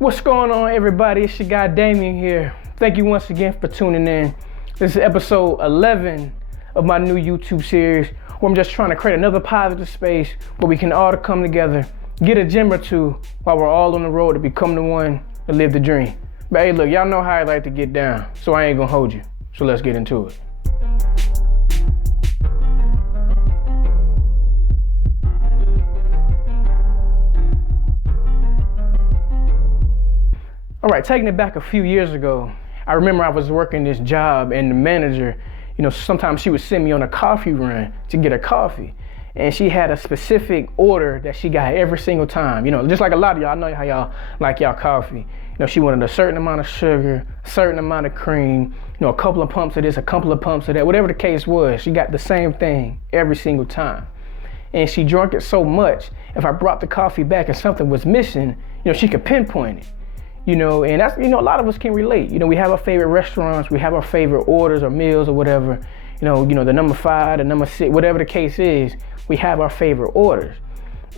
What's going on, everybody? It's your guy Damien here. Thank you once again for tuning in. This is episode 11 of my new YouTube series where I'm just trying to create another positive space where we can all come together, get a gem or two while we're all on the road to become the one to live the dream. But hey, look, y'all know how I like to get down, so I ain't gonna hold you. So let's get into it. All right, taking it back a few years ago, I remember I was working this job and the manager, sometimes she would send me on a coffee run to get her coffee. And she had a specific order that she got every single time. Just like a lot of y'all, I know how y'all like y'all coffee. She wanted a certain amount of sugar, a certain amount of cream, a couple of pumps of this, a couple of pumps of that, whatever the case was, she got the same thing every single time. And she drank it so much, if I brought the coffee back and something was missing, she could pinpoint it. And that's, a lot of us can relate. We have our favorite restaurants, we have our favorite orders or meals or whatever. The number 5, the number 6, whatever the case is, we have our favorite orders.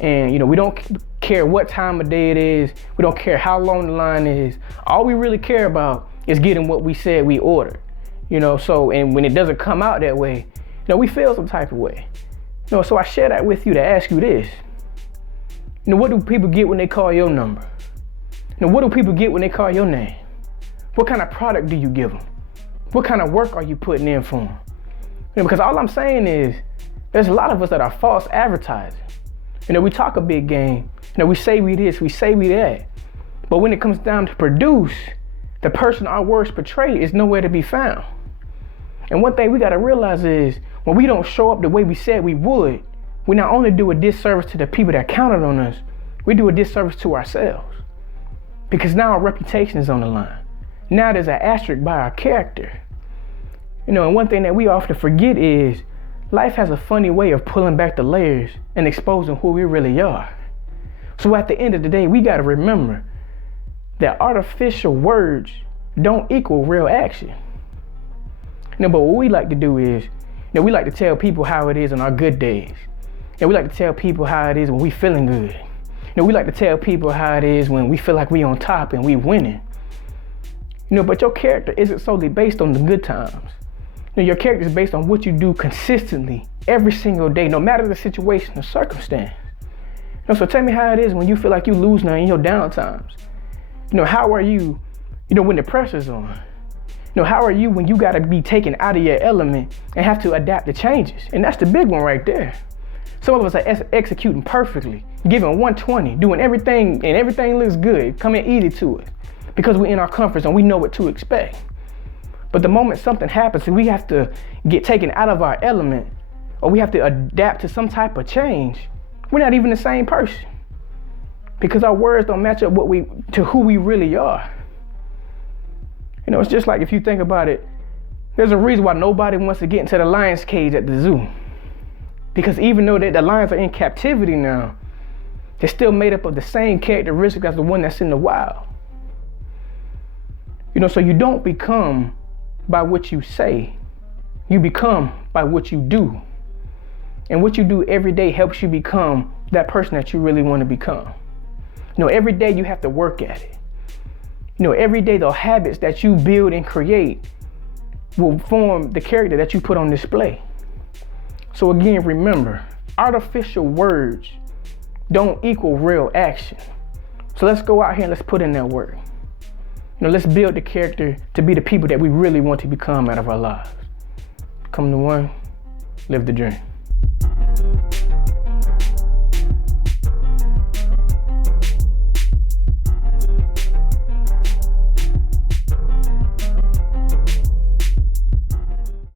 And, we don't care what time of day it is. We don't care how long the line is. All we really care about is getting what we said we ordered. And when it doesn't come out that way, we feel some type of way. So I share that with you to ask you this. What do people get when they call your number? What do people get when they call your name? What kind of product do you give them? What kind of work are you putting in for them? Because all I'm saying is, there's a lot of us that are false advertising. We talk a big game. We say we this, we say we that. But when it comes down to produce, the person our words portray is nowhere to be found. And one thing we gotta realize is, when we don't show up the way we said we would, we not only do a disservice to the people that counted on us, we do a disservice to ourselves. Because now our reputation is on the line. Now there's an asterisk by our character. And one thing that we often forget is life has a funny way of pulling back the layers and exposing who we really are. So at the end of the day, we got to remember that artificial words don't equal real action. But what we like to do is, we like to tell people how it is on our good days. And we like to tell people how it is when we feeling good. We like to tell people how it is when we feel like we on top and we winning. But your character isn't solely based on the good times. Your character is based on what you do consistently every single day, no matter the situation or circumstance. So tell me how it is when you feel like you losing in your down times. How are you, when the pressure's on? How are you when you gotta be taken out of your element and have to adapt to changes? And that's the big one right there. Some of us are executing perfectly, giving 120, doing everything, and everything looks good, coming easy to us, because we're in our comfort zone, we know what to expect. But the moment something happens and we have to get taken out of our element, or we have to adapt to some type of change, we're not even the same person, because our words don't match up to who we really are. It's just like, if you think about it, there's a reason why nobody wants to get into the lion's cage at the zoo. Because even though the lions are in captivity now, they're still made up of the same characteristics as the one that's in the wild. So you don't become by what you say, you become by what you do. And what you do every day helps you become that person that you really want to become. Every day you have to work at it. Every day the habits that you build and create will form the character that you put on display. So again, remember, artificial words don't equal real action. So let's go out here and let's put in that work. Let's build the character to be the people that we really want to become out of our lives. Become the one, live the dream.